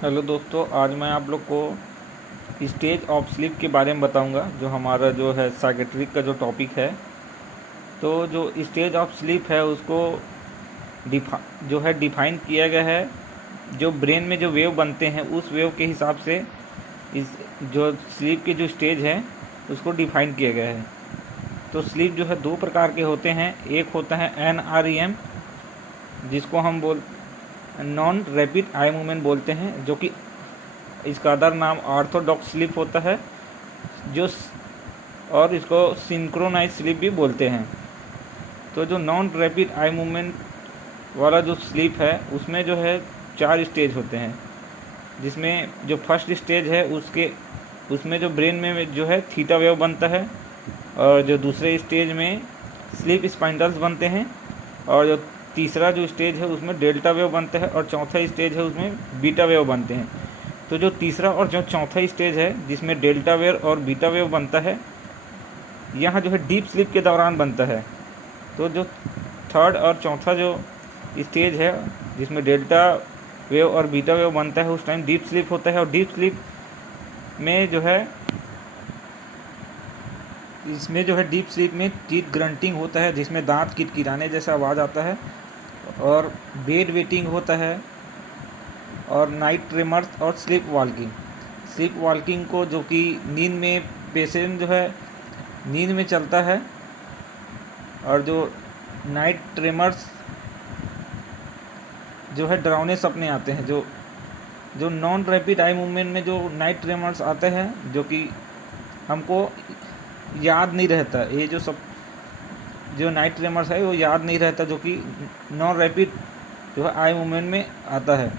Hello दोस्तों, आज मैं आप लोग को स्टेज ऑफ स्लीप के बारे में बताऊंगा। जो हमारा जो है साइकेट्रिक का जो टॉपिक है। तो जो स्टेज ऑफ स्लीप है उसको डिफाइन किया गया है। जो ब्रेन में जो वेव बनते हैं उस वेव के हिसाब से इस जो स्लीप के जो स्टेज है उसको डिफाइन किया गया है। तो स्लीप जो है दो प्रकार के होते हैं। एक होता है NREM, जिसको हम नॉन रैपिड आई मूवमेंट बोलते हैं, जो कि इसका अदर नाम ऑर्थोडॉक्स स्लीप होता है। जो और इसको सिंक्रोनाइज स्लीप भी बोलते हैं। तो जो नॉन रैपिड आई मूवमेंट वाला जो स्लीप है उसमें जो है 4 स्टेज होते हैं। जिसमें जो फर्स्ट स्टेज है उसमें जो ब्रेन में जो है थीटा वेव बनता है। और जो दूसरे स्टेज में स्लीप स्पाइंडल्स बनते हैं। और जो तीसरा जो स्टेज है उसमें डेल्टा वेव बनता है। और चौथा स्टेज है उसमें बीटा वेव बनते हैं। तो जो तीसरा और जो चौथा स्टेज है जिसमें डेल्टा वेव और बीटा वेव बनता है, यहाँ जो है डीप स्लीप के दौरान बनता है। तो जो थर्ड और चौथा जो स्टेज है जिसमें डेल्टा वेव और बीटा वेव बनता है उस टाइम डीप स्लीप होता है। और डीप स्लीप में जो है इसमें जो है डीप स्लीप में टीथ ग्रंटिंग होता है, जिसमें दांत किटकिटाने जैसा आवाज़ आता है। और बेड वेटिंग होता है। और नाइट ट्रेमर्स और स्लीप वॉकिंग को जो कि नींद में पेशेंट जो है नींद में चलता है। और जो नाइट ट्रेमर्स जो है डरावने सपने आते हैं। जो जो नॉन रैपिड आई मूवमेंट में जो नाइट ट्रेमर्स आते हैं जो कि हमको याद नहीं रहता। ये जो सब जो नाइट ट्रेमर्स है वो याद नहीं रहता, जो कि नॉन रैपिड जो है आई मूवमेंट में आता है।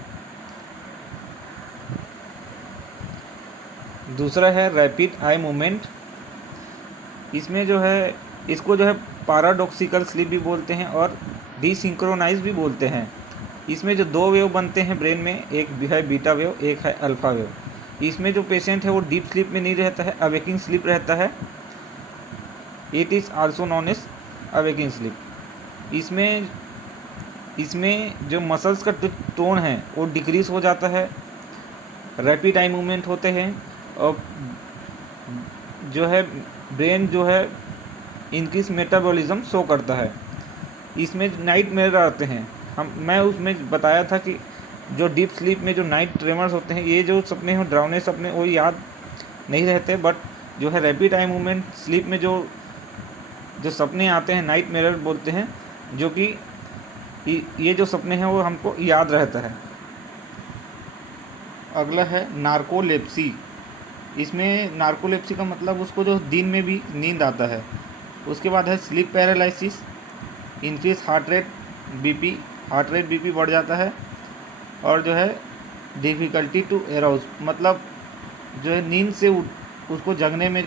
दूसरा है रैपिड आई मूवमेंट। इसमें जो है इसको जो है पैराडॉक्सिकल स्लीप भी बोलते हैं और डिसिंक्रोनाइज भी बोलते हैं। इसमें जो दो वेव बनते हैं ब्रेन में, एक है बीटा वेव, एक है अल्फा वेव। इसमें जो पेशेंट है वो डीप स्लीप में नहीं रहता है, अवेकिंग स्लीप रहता है। It is also known as awaking sleep. इसमें जो मसल्स का टोन है वो डिक्रीज हो जाता है, रैपिड आई मूवमेंट होते हैं। और जो है ब्रेन जो है इनक्रीज मेटाबॉलिज्म शो करता है। इसमें नाइट मेयर आते हैं। मैं उसमें बताया था कि जो डीप स्लीप में जो नाइट ट्रेमर्स होते हैं, ये जो सपने हैं डरावने सपने वो याद नहीं रहते। बट जो है रैपिड आई मूवमेंट स्लीप में जो जो सपने आते हैं नाइट मेयर बोलते हैं, जो कि ये जो सपने हैं वो हमको याद रहता है। अगला है नार्कोलेप्सी। इसमें नार्कोलेप्सी का मतलब उसको जो दिन में भी नींद आता है। उसके बाद है sleep paralysis, increase heart rate BP बढ़ जाता है। और जो है डिफ़िकल्टी टू एराउज, मतलब जो है नींद से उसको जगने में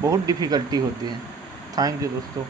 बहुत डिफ़िकल्टी होती है। थैंक यू दोस्तों।